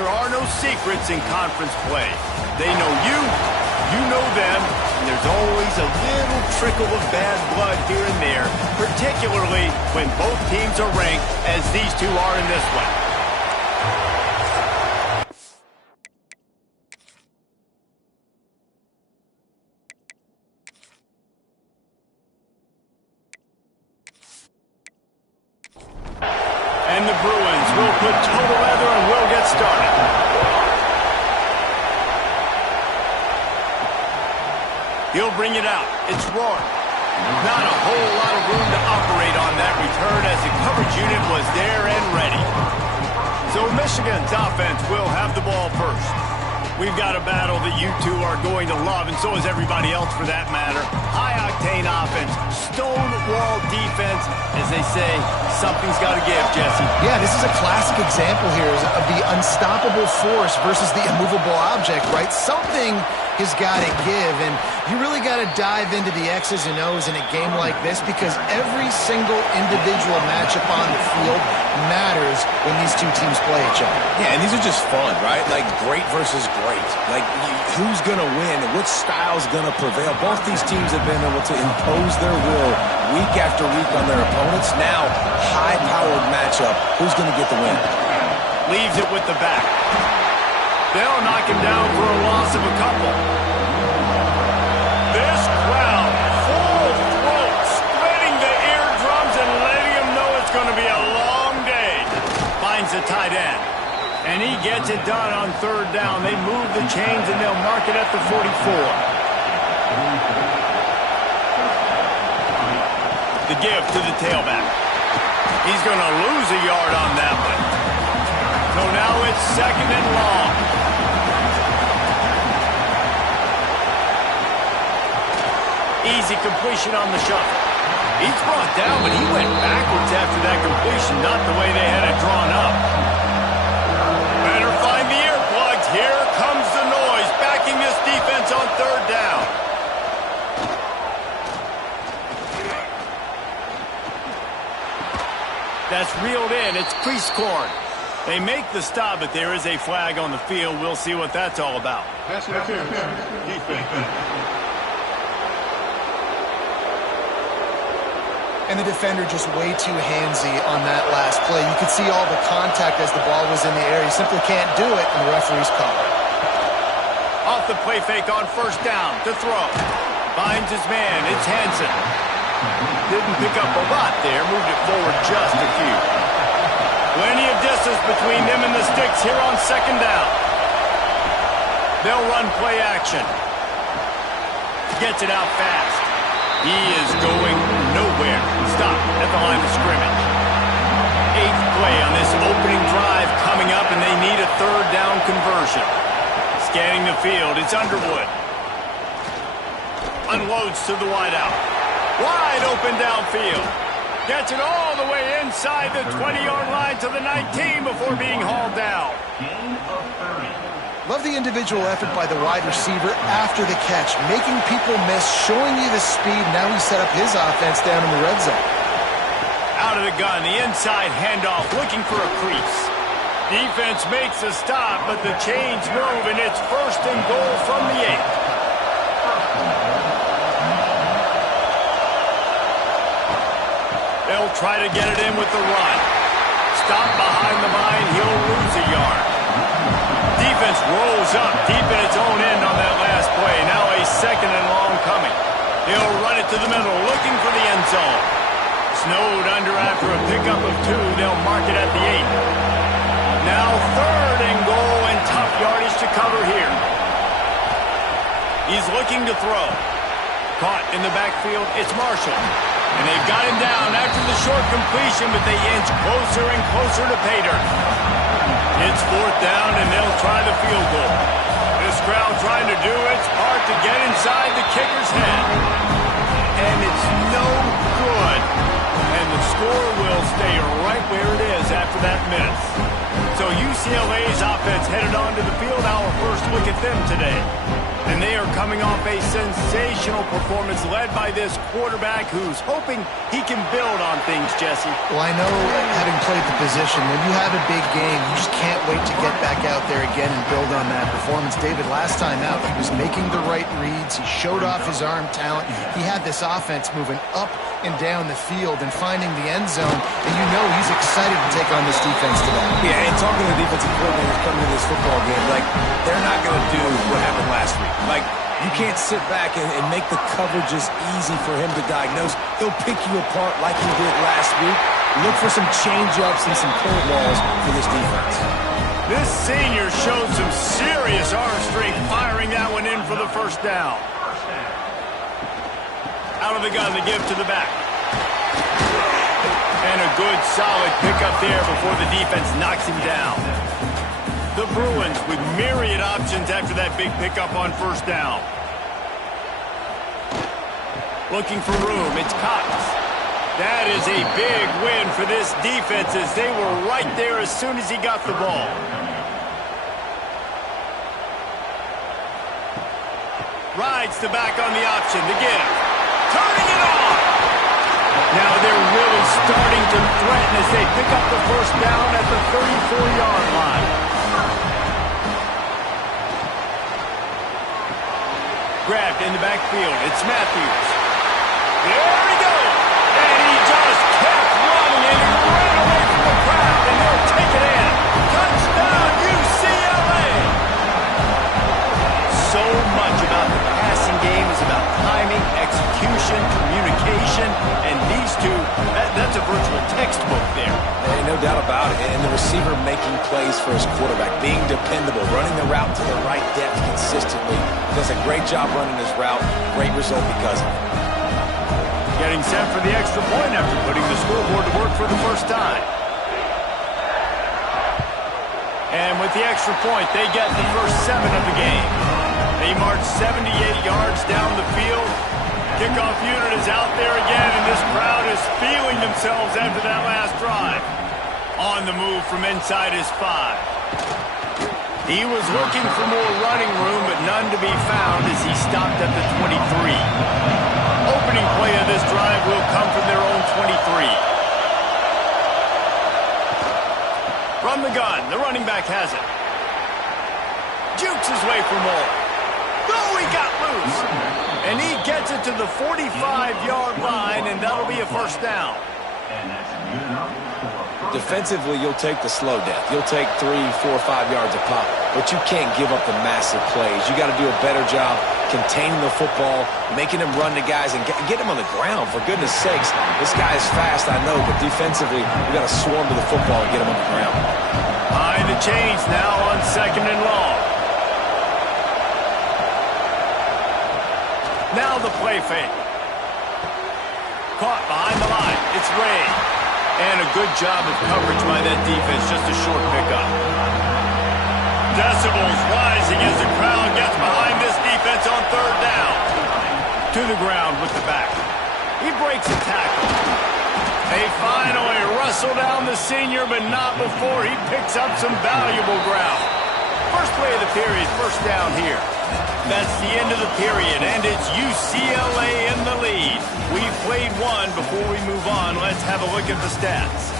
there are no secrets in conference play. They know you, you know them, and there's always a little trickle of bad blood here and there, particularly when both teams are ranked as these two are in this one. And the Bruins will put total leather and will get started. He'll bring it out. It's Rourke. Not a whole lot of room to operate on that return as the coverage unit was there and ready. So Michigan's offense will have the ball first. We've got a battle that you two are going to love, and so is everybody else for that matter. High-octane offense, stone-wall defense. As they say, something's got to give, Jesse. Yeah, this is a classic example here of the unstoppable force versus the immovable object, right? Something has got to give, and you really got to dive into the X's and O's in a game like this because every single individual matchup on the field matters when these two teams play each other. Yeah, and these are just fun, right? Like great versus great. Like who's going to win and which style's going to prevail. Both these teams have been able to impose their will week after week on their opponents. Now, high-powered matchup. Who's going to get the win? Leaves it with the back. They'll knock him down for a loss of a couple. This crowd, full throat, splitting the eardrums and letting him know it's going to be a long day. Finds the tight end. And he gets it done on third down. They move the chains and they'll mark it at the 44. The give to the tailback. He's going to lose a yard on that one. So now it's second and long. Easy completion on the shuffle. He's brought down, but he went backwards after that completion, not the way they had it drawn up. Better find the earplugs. Here comes the noise, backing this defense on third down. That's reeled in. It's crease corn. They make the stop, but there is a flag on the field. We'll see what that's all about. Pass interference. Defense. And the defender just way too handsy on that last play. You could see all the contact as the ball was in the air. He simply can't do it, and the referee's call. Off the play fake on first down to throw. Finds his man. It's Hansen. Didn't pick up a lot there. Moved it forward just a few. Plenty of distance between them and the sticks here on second down. They'll run play action. Gets it out fast. He is going nowhere. Stop at the line of scrimmage. Eighth play on this opening drive coming up, and they need a third down conversion. Scanning the field, it's Underwood. Unloads to the wideout. Wide open downfield. Gets it all the way inside the 20-yard line to the 19 before being hauled down. Love the individual effort by the wide receiver after the catch, making people miss, showing you the speed. Now he set up his offense down in the red zone. Out of the gun, the inside handoff, looking for a crease. Defense makes a stop, but the chains move, and it's first and goal from the 8. They'll try to get it in with the run. Stop behind the line, he'll lose a yard. Defense rolls up deep in its own end on that last play. Now a second and long coming. He'll run it to the middle, looking for the end zone. Snowed under after a pickup of 2. They'll mark it at the 8. Now third and goal, and tough yardage to cover here. He's looking to throw. Caught in the backfield, it's Marshall. And they've got him down after the short completion, but they inch closer and closer to pay dirt. It's fourth down, and they'll try the field goal. This crowd trying to do its part to get inside the kicker's head. And it's no good. And the score will stay right where it is after that miss. So UCLA's offense headed onto the field. Our first look at them today. And they are coming off a sensational performance led by this quarterback who's hoping he can build on things, Jesse. Well, I know, having played the position, when you have a big game, you just can't wait to get back out there again and build on that performance. David, last time out, he was making the right reads. He showed off his arm talent. He had this offense moving up and down the field and finding the end zone. And you know he's excited to take on this defense today. Yeah, and talking to the defensive coordinators coming to this football game, like, they're not going to do what happened last week. Like, you can't sit back and make the coverages easy for him to diagnose. He'll pick you apart like he did last week. Look for some change-ups and some curveballs for this defense. This senior showed some serious arm strength firing that one in for the first down. Out of the gun to give to the back. And a good, solid pickup there before the defense knocks him down. The Bruins with myriad options after that big pickup on first down. Looking for room, it's Cox. That is a big win for this defense as they were right there as soon as he got the ball. Rides the back on the option to give. Turning it on. Now they're really starting to threaten as they pick up the first down at the 34-yard line. Grabbed in the backfield. It's Matthews. There he goes. And he just kept running and he ran away from the crowd and they'll take it in. Touchdown, UCLA. So much about the passing game is about timing, execution, communication, and these two, that's a virtual textbook there. And no doubt about it. And the receiver making plays for his quarterback, being dependable, running the route to the right depth consistently. Does a great job running his route. Great result because of it. Getting set for the extra point after putting the scoreboard to work for the first time. And with the extra point, they get the first 7 of the game. They march 78 yards down the field. Kickoff unit is out there again, and this crowd is feeling themselves after that last drive. On the move from inside his 5. He was looking for more running room, but none to be found as he stopped at the 23. Opening play of this drive will come from their own 23. From the gun, the running back has it. Jukes his way for more. Oh, he got loose. And he gets it to the 45-yard line, and that'll be a first down. Defensively, you'll take the slow death. You'll take 3, 4, 5 yards a pop, but you can't give up the massive plays. You got to do a better job containing the football, making him run to guys, and get him on the ground. For goodness sakes, this guy is fast, I know, but defensively, we got to swarm to the football and get him on the ground. Behind the chains now on 2nd and long. Now the play fake. Caught behind the line. It's Ray. And a good job of coverage by that defense. Just a short pickup. Decibels rising as the crowd gets behind this defense on 3rd down. To the ground with the back. He breaks a tackle. They finally wrestle down the senior, but not before he picks up some valuable ground. First play of the period, first down here. That's the end of the period, and it's UCLA in the lead. We've played one. Before we move on, let's have a look at the stats.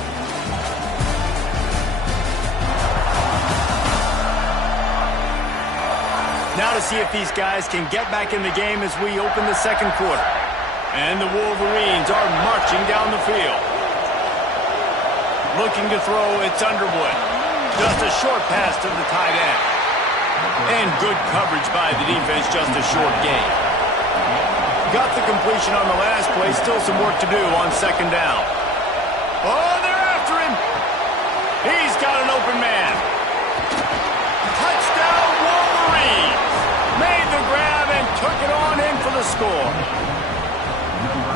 Now to see if these guys can get back in the game as we open the 2nd quarter. And the Wolverines are marching down the field. Looking to throw, it's Underwood. Just a short pass to the tight end. And good coverage by the defense, just a short gain. Got the completion on the last play, still some work to do on 2nd down. Oh, they're after him. He's got an open man. Touchdown, Wolverines. Made the grab and took it on in for the score.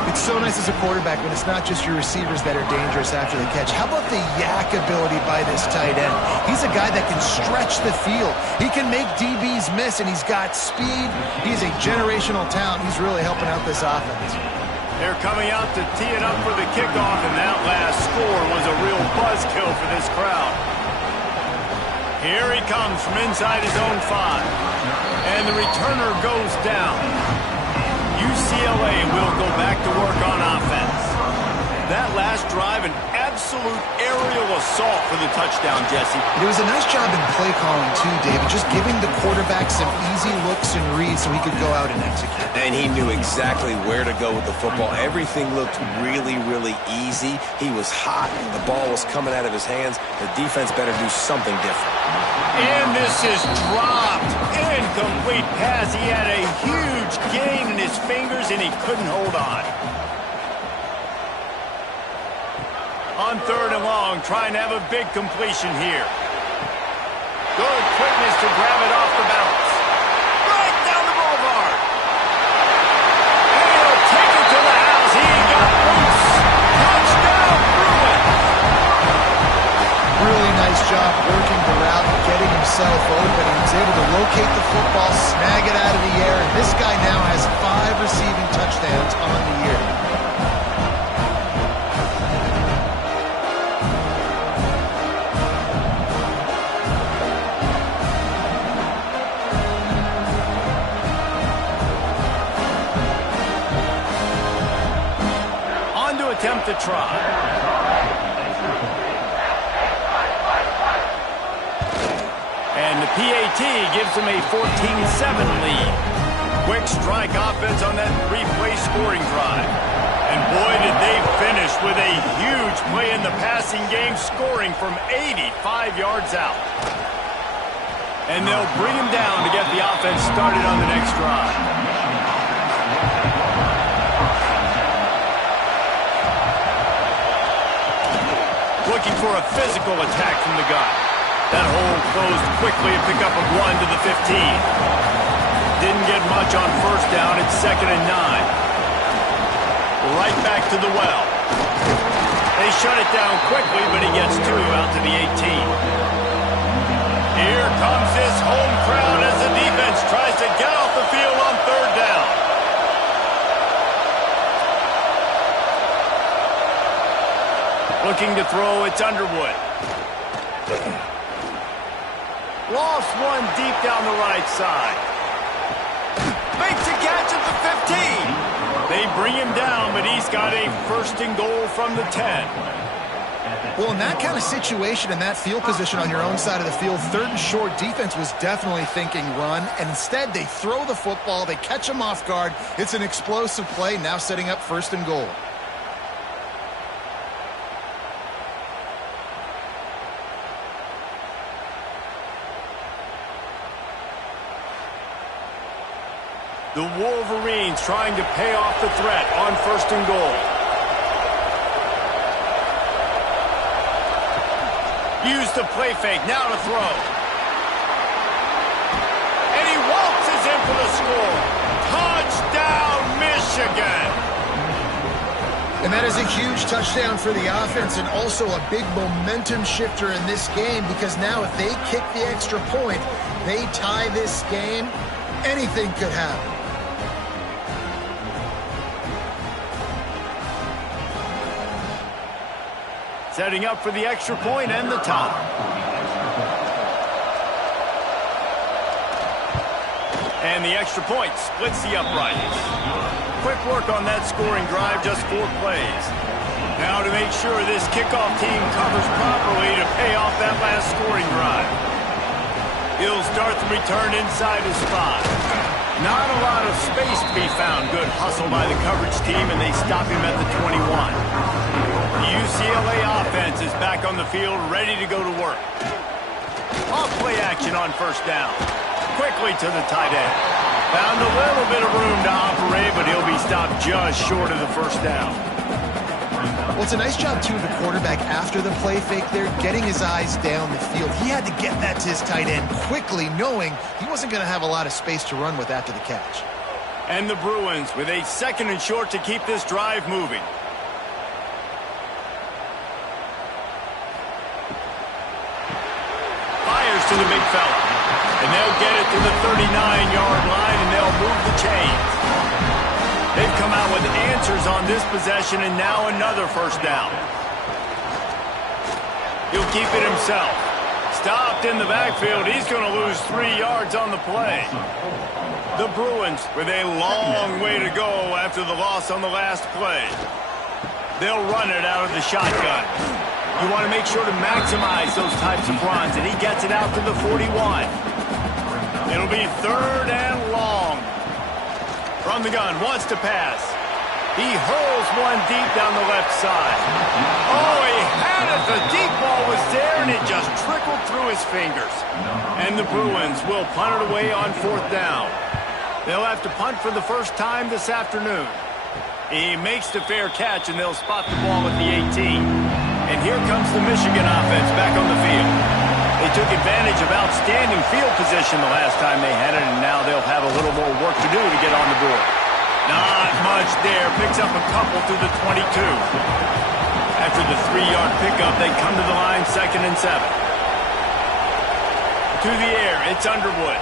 It's so nice as a quarterback when it's not just your receivers that are dangerous after the catch. How about the yak ability by this tight end? He's a guy that can stretch the field. He can make DBs miss, and he's got speed. He's a generational talent. He's really helping out this offense. They're coming out to tee it up for the kickoff, and that last score was a real buzzkill for this crowd. Here he comes from inside his own 5. And the returner goes down. UCLA will go back to work on offense. That last drive, an absolute aerial assault for the touchdown, Jesse. It was a nice job in play calling too, David, just giving the quarterback some easy looks and reads so he could go out and execute. And he knew exactly where to go with the football. Everything looked really, really easy. He was hot. The ball was coming out of his hands. The defense better do something different. And this is dropped. Incomplete pass. He had a huge gain in his fingers, and he couldn't hold on. On 3rd and long, trying to have a big completion here. Good quickness to grab it off the balance. Right down the boulevard. And he'll take it to the house. He got loose. Touchdown, Bruins. Really nice job working the route and getting himself open. He was able to locate the football, snag it out of the air, and this guy now has 5 receiving touchdowns on the year. Attempt to try. And the PAT gives them a 14-7 lead. Quick strike offense on that 3-play scoring drive. And boy, did they finish with a huge play in the passing game, scoring from 85 yards out. And they'll bring him down to get the offense started on the next drive. Looking for a physical attack from the gun. That hole closed quickly, a pickup of 1 to the 15. Didn't get much on 1st down. It's 2nd and 9. Right back to the well. They shut it down quickly, but he gets 2 out to the 18. Here comes this home crowd as the defense tries to get off the field on 3rd down. Looking to throw, it's Underwood. Lost one deep down the right side. Makes a catch at the 15. They bring him down, but he's got a 1st and goal from the 10. Well, in that kind of situation, in that field position on your own side of the field, 3rd and short, defense was definitely thinking run, and instead they throw the football, they catch him off guard. It's an explosive play, now setting up 1st and goal. The Wolverines trying to pay off the threat on 1st and goal. Use the play fake, now to throw. And he waltzes in for the score. Touchdown, Michigan! And that is a huge touchdown for the offense and also a big momentum shifter in this game because now if they kick the extra point, they tie this game, anything could happen. Setting up for the extra point and the tie. And the extra point splits the uprights. Quick work on that scoring drive, just 4 plays. Now to make sure this kickoff team covers properly to pay off that last scoring drive. He'll start the return inside his spot. Not a lot of space to be found. Good hustle by the coverage team, and they stop him at the 21. The UCLA offense is back on the field, ready to go to work. Off play action on 1st down. Quickly to the tight end. Found a little bit of room to operate, but he'll be stopped just short of the 1st down. Well, it's a nice job, too, of the quarterback after the play fake there, getting his eyes down the field. He had to get that to his tight end quickly, knowing he wasn't going to have a lot of space to run with after the catch. And the Bruins with a 2nd and short to keep this drive moving. Fires to the big fella. And they'll get it to the 39-yard line, and they'll move the chains. They've come out with answers on this possession, and now another 1st down. He'll keep it himself. stopped in the backfield. He's going to lose 3 yards on the play. The Bruins with a long way to go after the loss on the last play. They'll run it out of the shotgun. You want to make sure to maximize those types of runs, and he gets it out to the 41. It'll be 3rd and long. From the gun, wants to pass. He hurls one deep down the left side. Oh, he had it. The deep ball was there, and it just trickled through his fingers. And the Bruins will punt it away on 4th down. They'll have to punt for the first time this afternoon. He makes the fair catch, and they'll spot the ball at the 18. And here comes the Michigan offense back on the field. They took advantage of outstanding field position the last time they had it, and now they'll have a little more work to do to get on the board. Not much there. Picks up a couple to the 22. After the 3-yard pickup, they come to the line 2nd and 7. To the air, it's Underwood.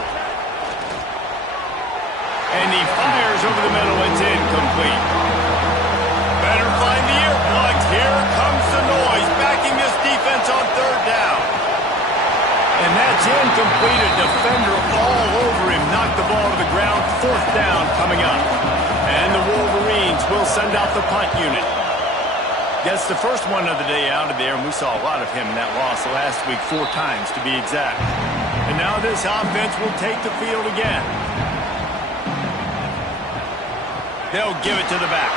And he fires over the middle. It's incomplete. Better find the earplugs. Here comes the noise, backing this defense on 3rd down. And that's incomplete. A defender all over him. Knocked the ball to the ground. 4th down coming up. And the Wolverines will send out the punt unit. Gets the first one of the day out of there, and we saw a lot of him in that loss last week, 4 times to be exact. And now this offense will take the field again. They'll give it to the back.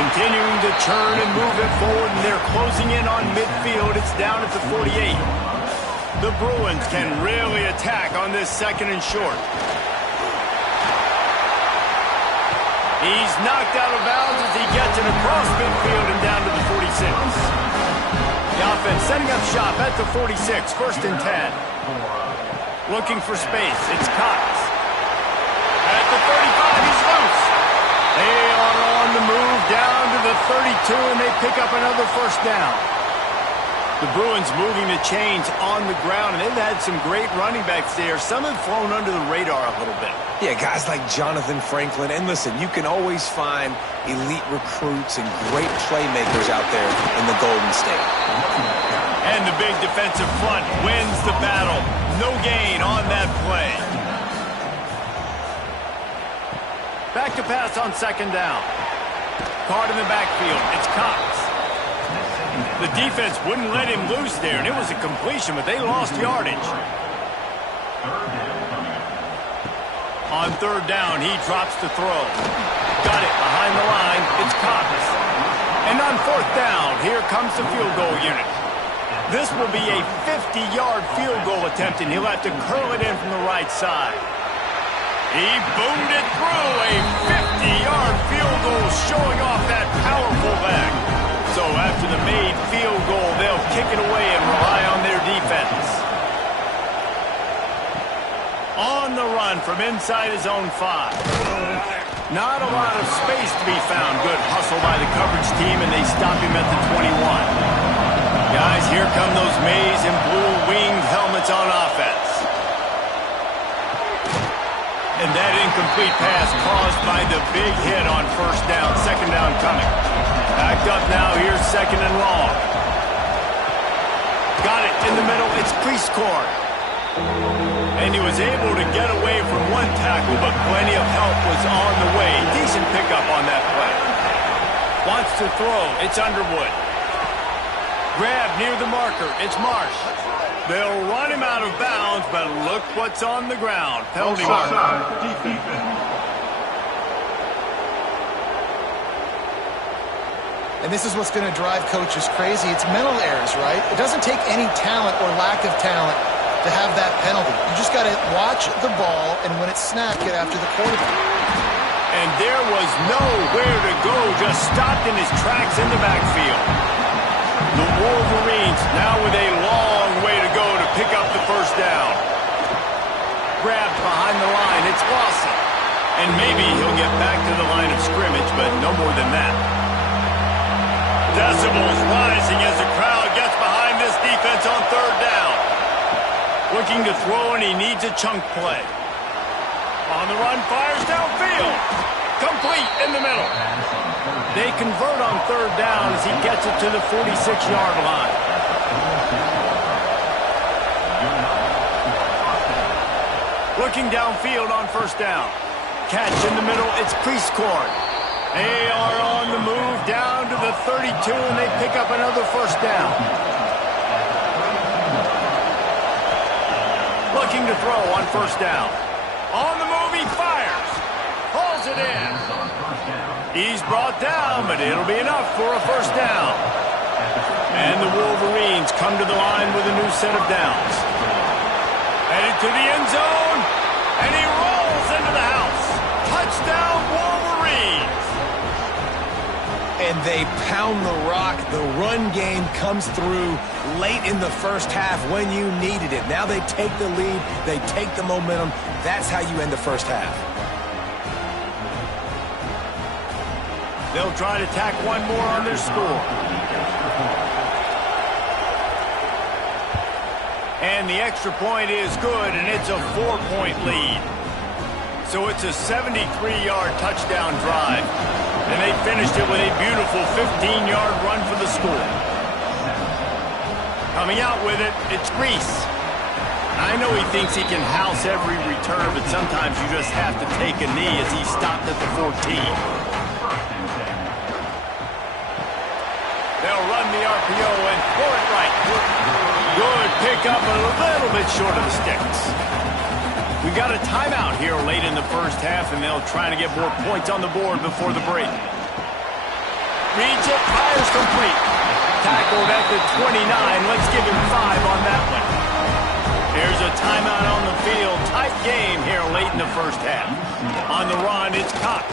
Continuing to churn and move it forward, and they're closing in on midfield. It's down at the 48. The Bruins can really attack on this 2nd and short. He's knocked out of bounds as he gets it across midfield and down to the 46. The offense setting up shop at the 46, 1st and 10. Looking for space. It's Cox. At the 35, he's loose. They are on the move down to the 32, and they pick up another 1st down. The Bruins moving the chains on the ground, and they've had some great running backs there. Some have flown under the radar a little bit. Yeah, guys like Jonathan Franklin. And listen, you can always find elite recruits and great playmakers out there in the Golden State. And the big defensive front wins the battle. No gain on that play. Back to pass on 2nd down. Caught in the backfield. It's Cox. The defense wouldn't let him loose there, and it was a completion, but they lost yardage. On 3rd down, he drops to throw. Got it behind the line. It's Cox. And on 4th down, here comes the field goal unit. This will be a 50-yard field goal attempt, and he'll have to curl it in from the right side. He boomed it through. A 50-yard field goal showing off that powerful leg. So after the made field goal, they'll kick it away and rely on their defense. On the run from inside his own 5. Not a lot of space to be found. Good hustle by the coverage team, and they stop him at the 21. Guys, here come those maize and blue winged helmets on offense. And that incomplete pass caused by the big hit on 1st down. 2nd down coming. Backed up now. Here's 2nd and long. Got it in the middle. It's Priestcorn. And he was able to get away from one tackle, but plenty of help was on the way. Decent pickup on that play. Wants to throw. It's Underwood. Grab near the marker. It's Marsh. They'll run him out of bounds, but look what's on the ground. Penalty mark. And this is what's going to drive coaches crazy. It's mental errors, right? It doesn't take any talent or lack of talent to have that penalty. You just got to watch the ball, and when it's snapped, get after the quarterback. And there was nowhere to go, just stopped in his tracks in the backfield. The Wolverines now with a long way to go to pick up the 1st down. Grabbed behind the line, it's Lawson. And maybe he'll get back to the line of scrimmage, but no more than that. Decibels rising as the crowd gets behind this defense on 3rd down. Looking to throw, and he needs a chunk play. On the run, fires downfield. Complete in the middle. They convert on 3rd down as he gets it to the 46-yard line. Looking downfield on first down. Catch in the middle. It's Priestcorn. They are on the move down to the 32, and they pick up another first down. Looking to throw on first down. On the move, he fires. Pulls it in. He's brought down, but it'll be enough for a first down. And the Wolverines come to the line with a new set of downs. Headed to the end zone, and he rolls into the house. Touchdown, Wolverines! And they pound the rock. The run game comes through late in the first half when you needed it. Now they take the lead. They take the momentum. That's how you end the first half. They'll try to tack one more on their score. And the extra point is good, and it's a 4-point lead. So it's a 73-yard touchdown drive. And they finished it with a beautiful 15-yard run for the score. Coming out with it, it's Grease. I know he thinks he can house every return, but sometimes you just have to take a knee as he stopped at the 14. They'll run the RPO and throw it right. Good pickup, a little bit short of the sticks. We got a timeout here late in the first half, and they'll try to get more points on the board before the break. Reads it, fires complete. Tackled at the 29. Let's give him 5 on that one. Here's a timeout on the field. Tight game here late in the first half. On the run, it's Cox.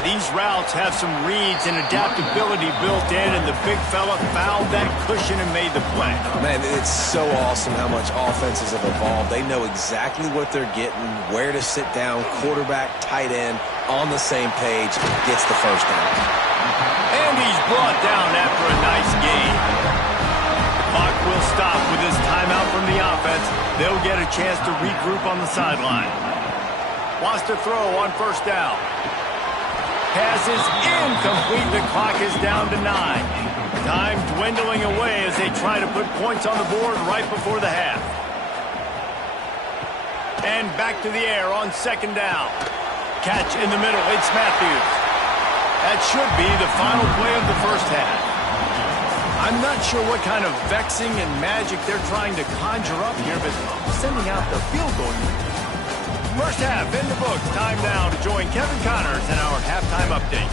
These routes have some reads and adaptability built in, and the big fella found that cushion and made the play. Man, it's so awesome how much offenses have evolved. They know exactly what they're getting, where to sit down, quarterback, tight end, on the same page, gets the first down. And he's brought down after a nice game. The clock will stop with this timeout from the offense. They'll get a chance to regroup on the sideline. Wants to throw on first down. Pass is incomplete. The clock is down to 9. Time dwindling away as they try to put points on the board right before the half. And back to the air on second down. Catch in the middle. It's Matthews. That should be the final play of the first half. I'm not sure what kind of vexing and magic they're trying to conjure up here, but sending out the field goal. First half in the books. Time now to join Kevin Connors in our halftime update.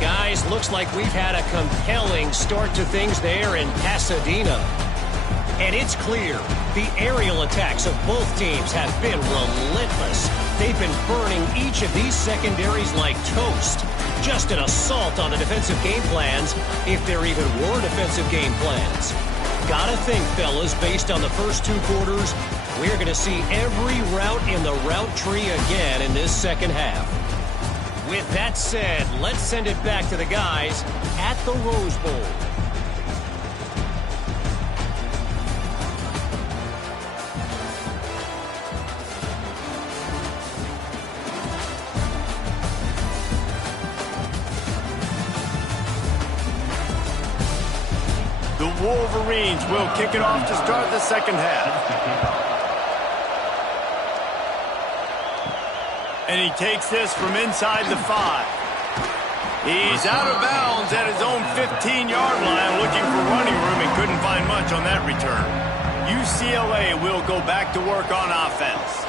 Guys, looks like we've had a compelling start to things there in Pasadena. And it's clear the aerial attacks of both teams have been relentless. They've been burning each of these secondaries like toast. Just an assault on the defensive game plans, if there even were defensive game plans. Gotta think, fellas, based on the first 2 quarters, we're going to see every route in the route tree again in this second half. With that said, let's send it back to the guys at the Rose Bowl. The Wolverines will kick it off to start the second half. And he takes this from inside the 5. He's out of bounds at his own 15-yard line, looking for running room and couldn't find much on that return. UCLA will go back to work on offense.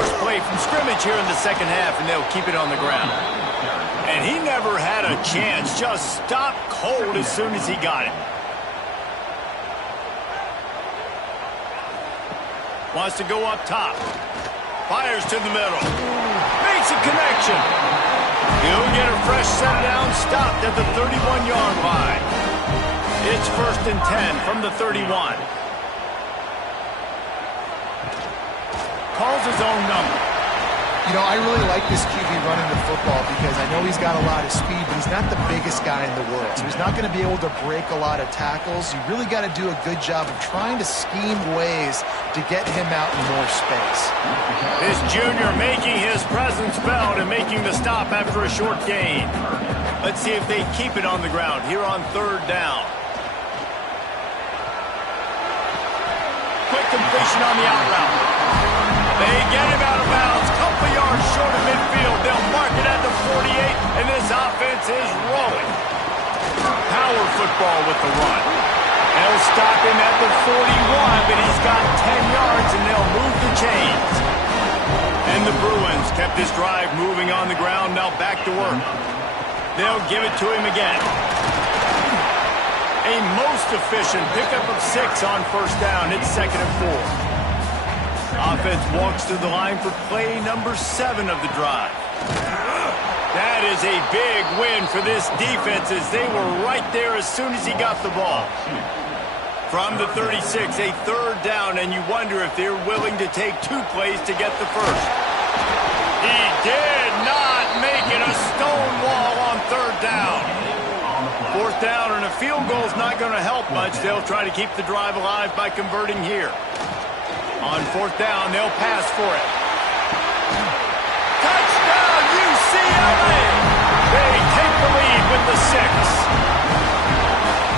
First play from scrimmage here in the second half, and they'll keep it on the ground. And he never had a chance, just stopped cold as soon as he got it. Wants to go up top. Fires to the middle. Makes a connection. He'll get a fresh set down, stopped at the 31-yard line. It's 1st and 10 from the 31. Calls his own number. You know, I really like this QB running the football because I know he's got a lot of speed, but he's not the biggest guy in the world. So he's not going to be able to break a lot of tackles. You really got to do a good job of trying to scheme ways to get him out in more space. This junior making his presence felt and making the stop after a short gain. Let's see if they keep it on the ground here on 3rd down. Quick completion on the out route. They get him out of bounds. Couple yards short of midfield. They'll mark it at the 48, and this offense is rolling. Power football with the run. They'll stop him at the 41, but he's got 10 yards, and they'll move the chains. And the Bruins kept this drive moving on the ground. Now back to work. They'll give it to him again. A most efficient pickup of 6 on first down. It's 2nd and 4. Offense walks to the line for play number 7 of the drive. That is a big win for this defense as they were right there as soon as he got the ball. From the 36, a 3rd down, and you wonder if they're willing to take 2 plays to get the first. He did not make it a stone wall on 3rd down. 4th down, and a field goal is not going to help much. They'll try to keep the drive alive by converting here. On 4th down, they'll pass for it. Touchdown, UCLA! They take the lead with the 6.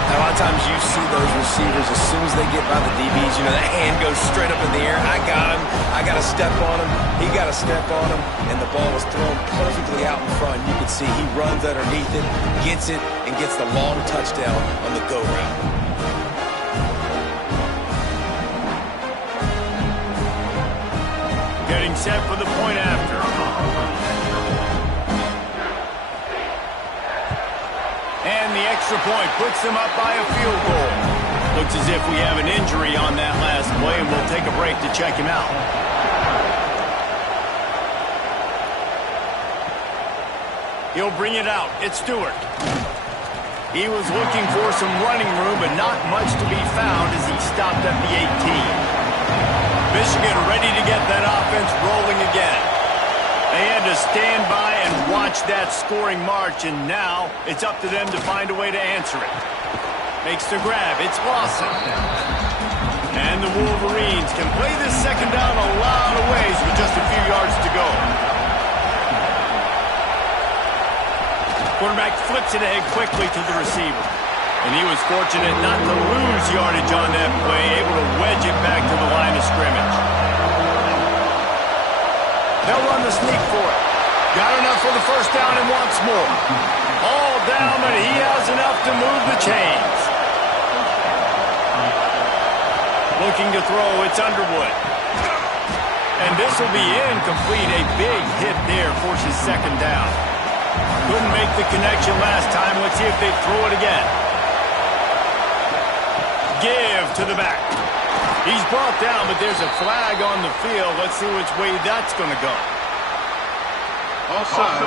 A lot of times you see those receivers, as soon as they get by the DBs, you know, that hand goes straight up in the air. I got him. I got to step on him. He got to step on him. And the ball was thrown perfectly out in front. You can see he runs underneath it, gets it, and gets the long touchdown on the go route. Getting set for the point after. And the extra point puts them up by a field goal. Looks as if we have an injury on that last play, and we'll take a break to check him out. He'll bring it out. It's Stewart. He was looking for some running room, but not much to be found as he stopped at the 18. Michigan ready to get that offense rolling again. They had to stand by and watch that scoring march, and now it's up to them to find a way to answer it. Makes the grab. It's Lawson. And the Wolverines can play this 2nd down a lot of ways with just a few yards to go. Quarterback flips it ahead quickly to the receiver. And he was fortunate not to lose yardage on that play, able to wedge it back to the line of scrimmage. They'll run the sneak for it. Got enough for the 1st down and wants more. All down, but he has enough to move the chains. Looking to throw, it's Underwood. And this will be incomplete. A big hit there forces 2nd down. Couldn't make the connection last time. Let's see if they throw it again. Give to the back. He's brought down, but there's a flag on the field. Let's see which way that's going to go. Offside.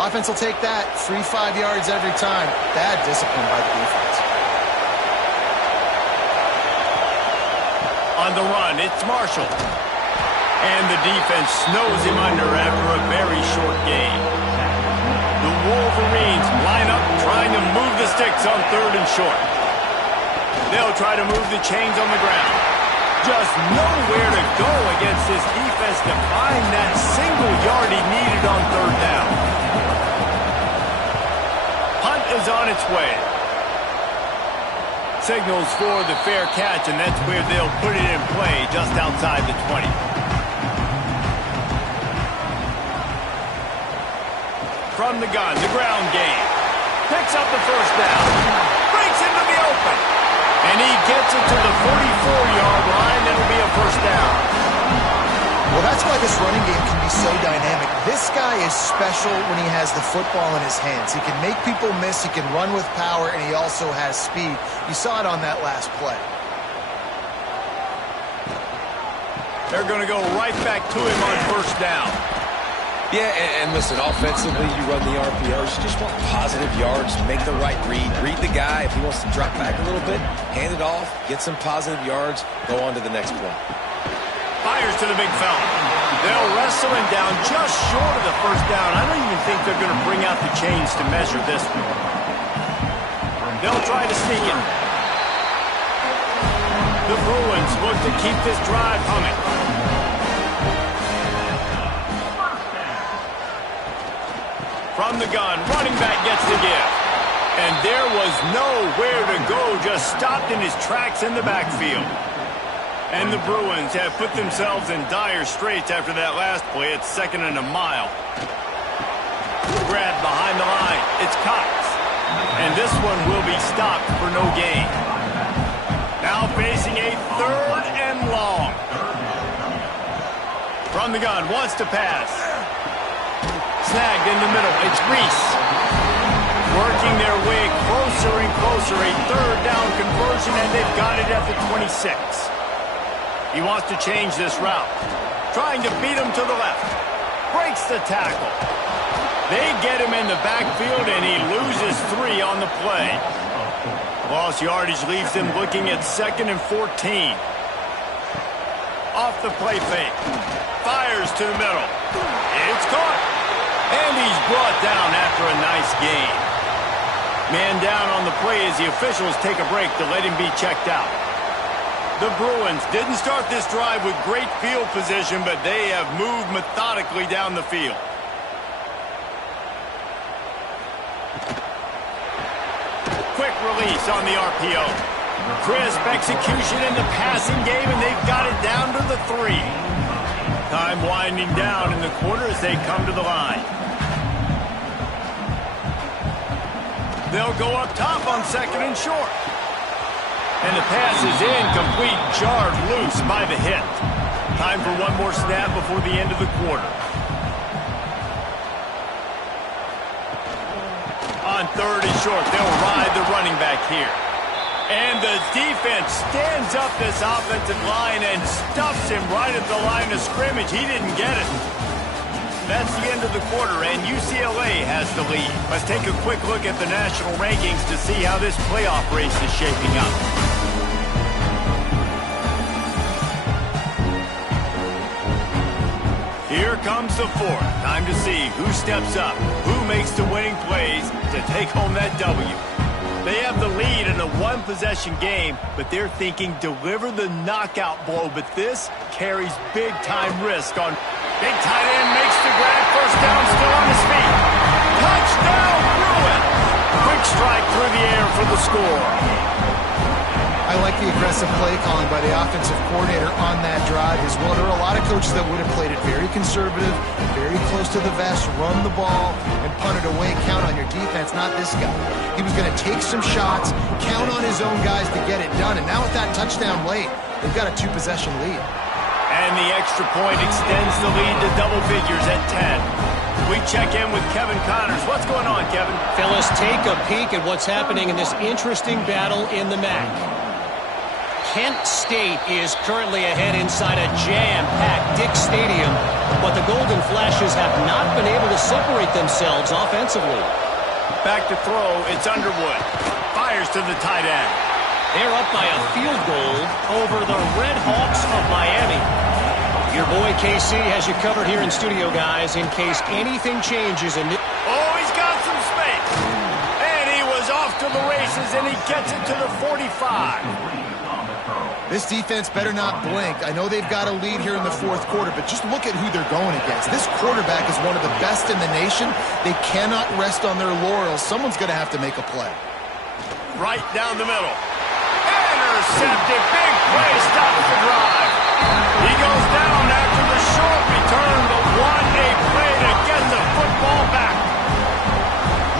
Offense will take that. Free 5 yards every time. Bad discipline by the defense. On the run, it's Marshall. And the defense snows him under after a very short game. The Wolverines line up trying to move the sticks on 3rd and short. They'll try to move the chains on the ground. Just nowhere to go against this defense to find that single yard he needed on 3rd down. Punt is on its way. Signals for the fair catch, and that's where they'll put it in play just outside the 20. From the gun, the ground game. Picks up the 1st down. Breaks into the open. And he gets it to the 44-yard line. It'll be a 1st down. Well, that's why this running game can be so dynamic. This guy is special when he has the football in his hands. He can make people miss. He can run with power, and he also has speed. You saw it on that last play. They're going to go right back to him on 1st down. Yeah, and listen, offensively, you run the RPOs. You just want positive yards, make the right read. Read the guy. If he wants to drop back a little bit, hand it off, get some positive yards, go on to the next play. Fires to the big fella. They'll wrestle him down just short of the 1st down. I don't even think they're going to bring out the chains to measure this one. They'll try to sneak it. The Bruins look to keep this drive humming. From the gun, running back gets the give. And there was nowhere to go, just stopped in his tracks in the backfield. And the Bruins have put themselves in dire straits after that last play. It's 2nd and a mile. Grab behind the line. It's Cox. And this one will be stopped for no gain. Now facing a 3rd and long. From the gun, wants to pass. Snagged in the middle. It's Reese. Working their way closer and closer. A 3rd down conversion, and they've got it at the 26. He wants to change this route. Trying to beat him to the left. Breaks the tackle. They get him in the backfield, and he loses 3 on the play. Lost yardage leaves them looking at 2nd and 14. Off the play fake. Fires to the middle. It's caught. And he's brought down after a nice gain. Man down on the play as the officials take a break to let him be checked out. The Bruins didn't start this drive with great field position, but they have moved methodically down the field. Quick release on the RPO. Crisp execution in the passing game, and they've got it down to the 3. Time winding down in the quarter as they come to the line. They'll go up top on 2nd and short. And the pass is incomplete, jarred loose by the hit. Time for one more snap before the end of the quarter. On 3rd and short, they'll ride the running back here. And the defense stands up this offensive line and stuffs him right at the line of scrimmage. He didn't get it. That's the end of the quarter, and UCLA has the lead. Let's take a quick look at the national rankings to see how this playoff race is shaping up. Here comes the 4th. Time to see who steps up, who makes the winning plays to take home that W. They have the lead in a 1-possession game, but they're thinking deliver the knockout blow. But this carries big-time risk on. Big tight end makes the grab. 1st down, still on his feet. Touchdown, Bruins! Quick strike through the air for the score. I like the aggressive play calling by the offensive coordinator on that drive as well. There are a lot of coaches that would have played it very conservative, very close to the vest, run the ball, and punt it away. Count on your defense, not this guy. He was going to take some shots, count on his own guys to get it done. And now with that touchdown late, they've got a 2-possession lead. And the extra point extends the lead to double figures at 10. We check in with Kevin Connors. What's going on, Kevin? Fellas, take a peek at what's happening in this interesting battle in the MAC. Kent State is currently ahead inside a jam-packed Dick Stadium, but the Golden Flashes have not been able to separate themselves offensively. Back to throw, it's Underwood. Fires to the tight end. They're up by a field goal over the Red Hawks of Miami. Your boy KC has you covered here in studio, guys, in case anything changes in this. Oh, he's got some space. And he was off to the races, and he gets it to the 45. This defense better not blink. I know they've got a lead here in the 4th quarter, but just look at who they're going against. This quarterback is one of the best in the nation. They cannot rest on their laurels. Someone's going to have to make a play. Right down the middle. Intercepted. Big play. Stops the drive. He goes down after the short return, but what a play to get the football back.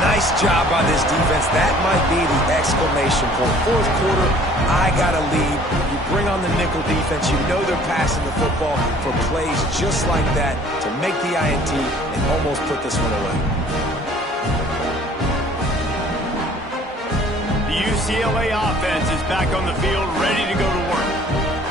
Nice job by this defense. That might be the exclamation point. 4th quarter, I got a lead. You bring on the nickel defense. You know they're passing the football for plays just like that to make the INT and almost put this one away. The UCLA offense is back on the field, ready to go to work.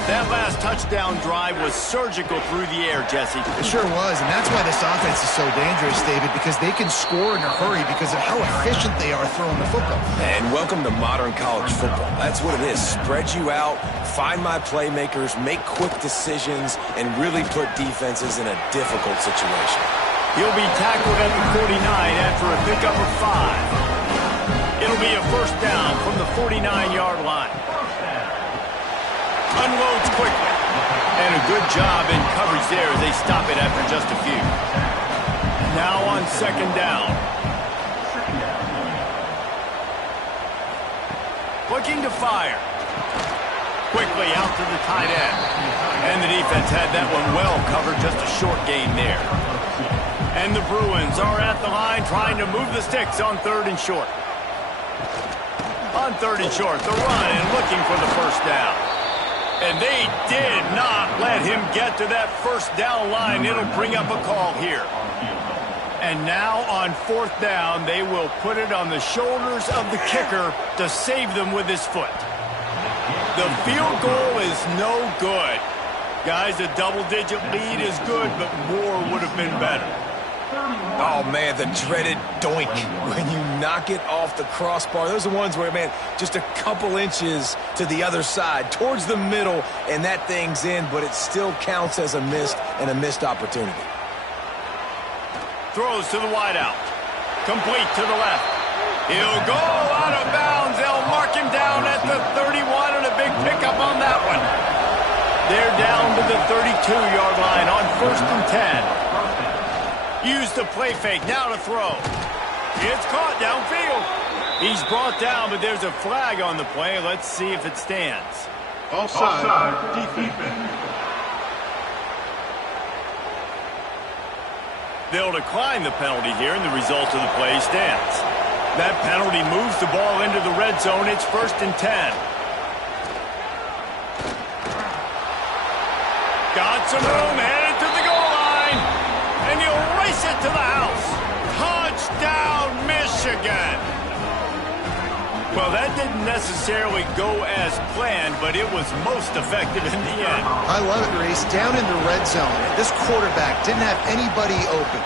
That last touchdown drive was surgical through the air, Jesse. It sure was, and that's why this offense is so dangerous, David, because they can score in a hurry because of how efficient they are throwing the football. And welcome to modern college football. That's what it is. Spread you out, find my playmakers, make quick decisions, and really put defenses in a difficult situation. He'll be tackled at the 49 after a pickup of 5. It'll be a 1st down from the 49-yard line. Unloads quickly. And a good job in coverage there as they stop it after just a few. Now on 2nd down. looking to fire. Quickly out to the tight end. And the defense had that one well covered, just a short gain there. And the Bruins are at the line trying to move the sticks on 3rd and short. On 3rd and short, the run and looking for the first down. And they did not let him get to that first down line. It'll bring up a call here. And now on 4th down, they will put it on the shoulders of the kicker to save them with his foot. The field goal is no good. Guys, a double-digit lead is good, but more would have been better. Oh, man, the dreaded doink when you knock it off the crossbar. Those are the ones where, man, just a couple inches to the other side, towards the middle, and that thing's in, but it still counts as a missed opportunity. Throws to the wideout. Complete to the left. He'll go out of bounds. They'll mark him down at the 31 and a big pickup on that one. They're down to the 32-yard line on 1st and 10. Use the play fake. Now to throw. It's caught downfield. He's brought down, but there's a flag on the play. Let's see if it stands. Offside. Defense. They'll decline the penalty here, and the result of the play stands. That penalty moves the ball into the red zone. It's 1st and 10. Got some room, headed to the goal line, and he'll race it to the house. Touchdown, Michigan! Well, that didn't necessarily go as planned, but it was most effective in the end. I love it, Reese. Down in the red zone, this quarterback didn't have anybody open.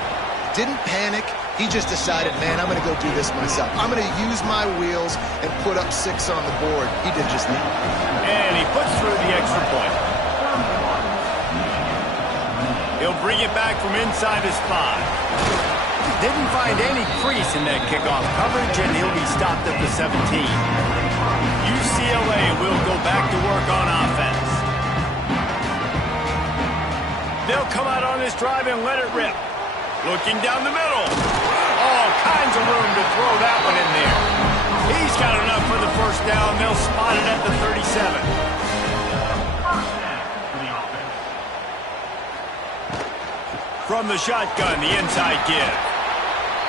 Didn't panic. He just decided, man, I'm going to go do this myself. I'm going to use my wheels and put up 6 on the board. He did just that. And he puts through the extra point. He'll bring it back from inside his 5. Didn't find any crease in that kickoff coverage, and he'll be stopped at the 17. UCLA will go back to work on offense. They'll come out on this drive and let it rip. Looking down the middle. All kinds of room to throw that one in there. He's got enough for the first down. They'll spot it at the 37. From the shotgun, the inside give.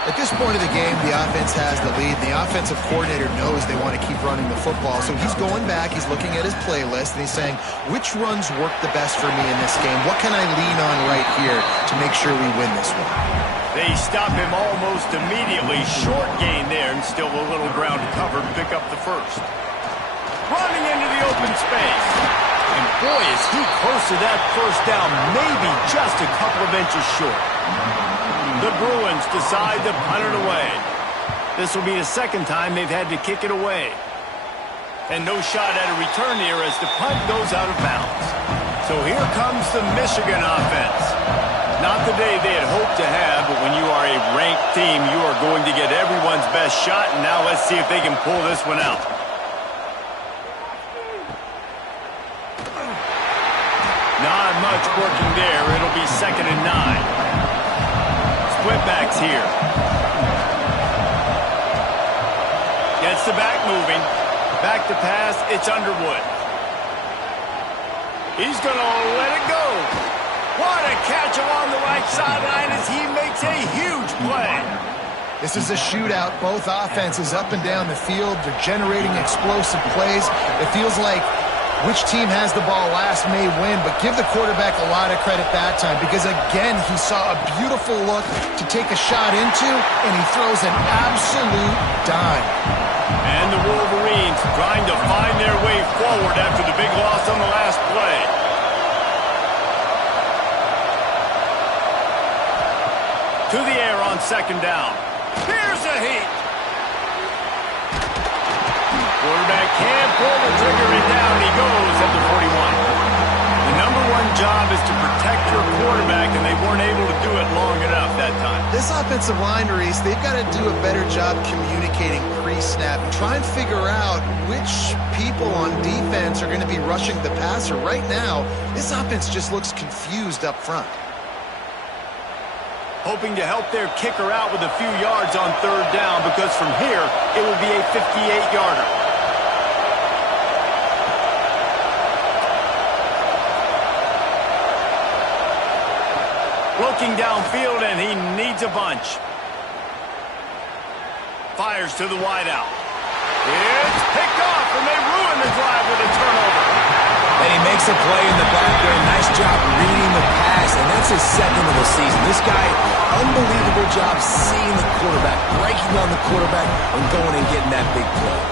At this point of the game, the offense has the lead. The offensive coordinator knows they want to keep running the football. So he's going back, he's looking at his playlist, and he's saying, which runs work the best for me in this game? What can I lean on right here to make sure we win this one? They stop him almost immediately. Short gain there, and still a little ground to cover to pick up the first. Running into the open space. And boy, is he close to that first down, maybe just a couple of inches short. The Bruins decide to punt it away. This will be the second time they've had to kick it away. And no shot at a return here as the punt goes out of bounds. So here comes the Michigan offense. Not the day they had hoped to have, but when you are a ranked team, you are going to get everyone's best shot. And now let's see if they can pull this one out. Not much working there. It'll be 2nd and 9. Whitbacks here. Gets the back moving. Back to pass. It's Underwood. He's going to let it go. What a catch along the right sideline as he makes a huge play. This is a shootout. Both offenses up and down the field. They're generating explosive plays. It feels like which team has the ball last may win, but give the quarterback a lot of credit that time because, again, he saw a beautiful look to take a shot into, and he throws an absolute dime. And the Wolverines trying to find their way forward after the big loss on the last play. To the air on 2nd down. Here's a heat. Quarterback can't pull the trigger, and down he goes at the 41. The #1 job is to protect your quarterback, and they weren't able to do it long enough that time. This offensive line, Reese, they've got to do a better job communicating pre-snap and try and figure out which people on defense are going to be rushing the passer. Right now, this offense just looks confused up front. Hoping to help their kicker out with a few yards on 3rd down because from here, it will be a 58-yarder. Looking downfield, and he needs a bunch. Fires to the wideout. It's picked off, and they ruin the drive with a turnover. And he makes a play in the back there. Nice job reading the pass, and that's his second of the season. This guy, unbelievable job seeing the quarterback, breaking on the quarterback, and going and getting that big play.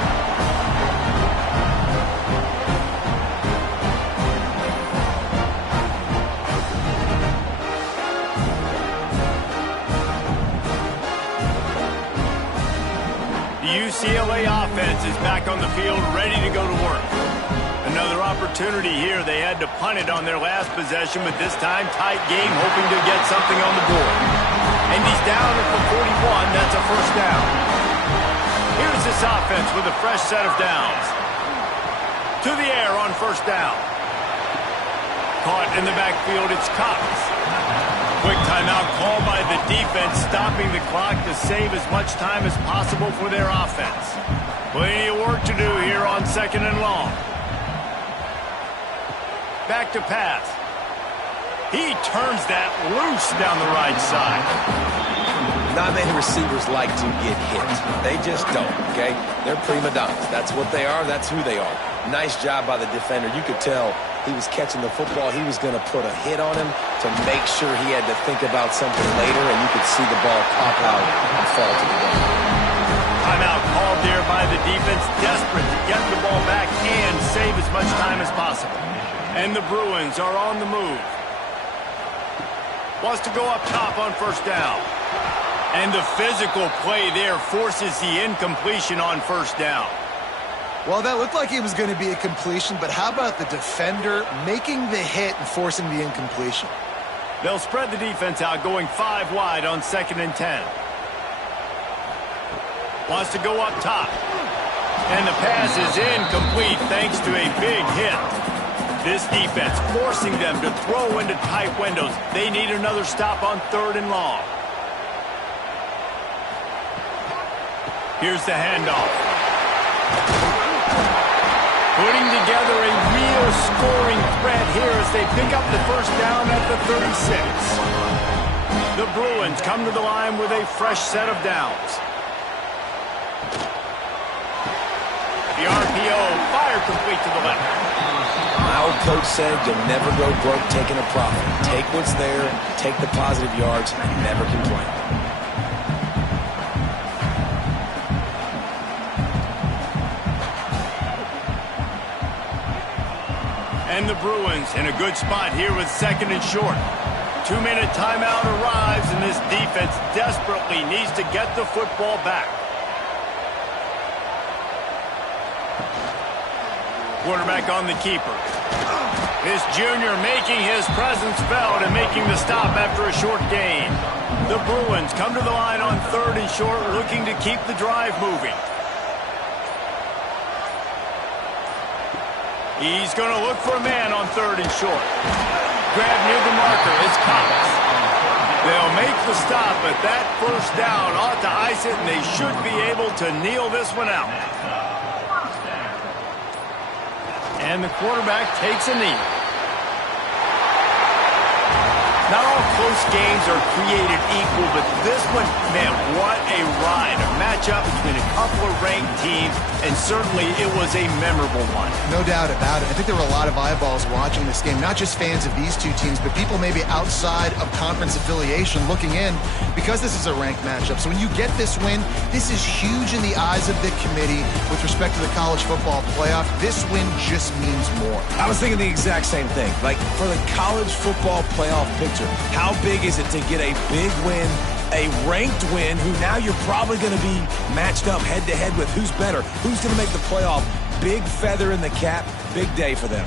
UCLA offense is back on the field, ready to go to work. Another opportunity here. They had to punt it on their last possession, but this time tight game, hoping to get something on the board. And he's down at the 41. That's a first down. Here's this offense with a fresh set of downs. To the air on first down. Caught in the backfield, it's Cox. Quick timeout call by the defense, stopping the clock to save as much time as possible for their offense. Plenty of work to do here on second and long. Back to pass. He turns that loose down the right side. Not many receivers like to get hit. They just don't, okay? They're prima donnas. That's what they are. That's who they are. Nice job by the defender. You could tell he was catching the football. He was going to put a hit on him to make sure he had to think about something later, and you could see the ball pop out and fall to the ground. Timeout called there by the defense, desperate to get the ball back and save as much time as possible. And the Bruins are on the move. Wants to go up top on first down. And the physical play there forces the incompletion on first down. Well, that looked like it was going to be a completion, but how about the defender making the hit and forcing the incompletion? They'll spread the defense out, going 5 wide on 2nd and 10. Wants to go up top. And the pass is incomplete thanks to a big hit. This defense forcing them to throw into tight windows. They need another stop on 3rd and long. Here's the handoff. Putting together a real scoring threat here as they pick up the first down at the 36. The Bruins come to the line with a fresh set of downs. The RPO, fire complete to the left. My old coach said you'll never go broke taking a profit. Take what's there, take the positive yards, and never complain. And the Bruins in a good spot here with 2nd and short. 2-minute timeout arrives, and this defense desperately needs to get the football back. Quarterback on the keeper. This junior making his presence felt and making the stop after a short gain. The Bruins come to the line on 3rd and short, looking to keep the drive moving. He's going to look for a man on 3rd and short. Grab near the marker. It's Cox. They'll make the stop, but that first down ought to ice it, and they should be able to kneel this one out. And the quarterback takes a knee. Not all close games are created equal, but this one, man, what a ride. A matchup between a couple of ranked teams, and certainly it was a memorable one. No doubt about it. I think there were a lot of eyeballs watching this game, not just fans of these two teams, but people maybe outside of conference affiliation looking in because this is a ranked matchup. So when you get this win, this is huge in the eyes of the committee with respect to the college football playoff. This win just means more. I was thinking the exact same thing. Like, for the college football playoff picture, how big is it to get a big win, a ranked win, who now you're probably going to be matched up head-to-head with who's better, who's going to make the playoff. Big feather in the cap, big day for them.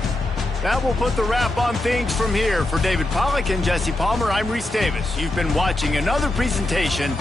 That will put the wrap on things from here. For David Pollack and Jesse Palmer, I'm Reese Davis. You've been watching another presentation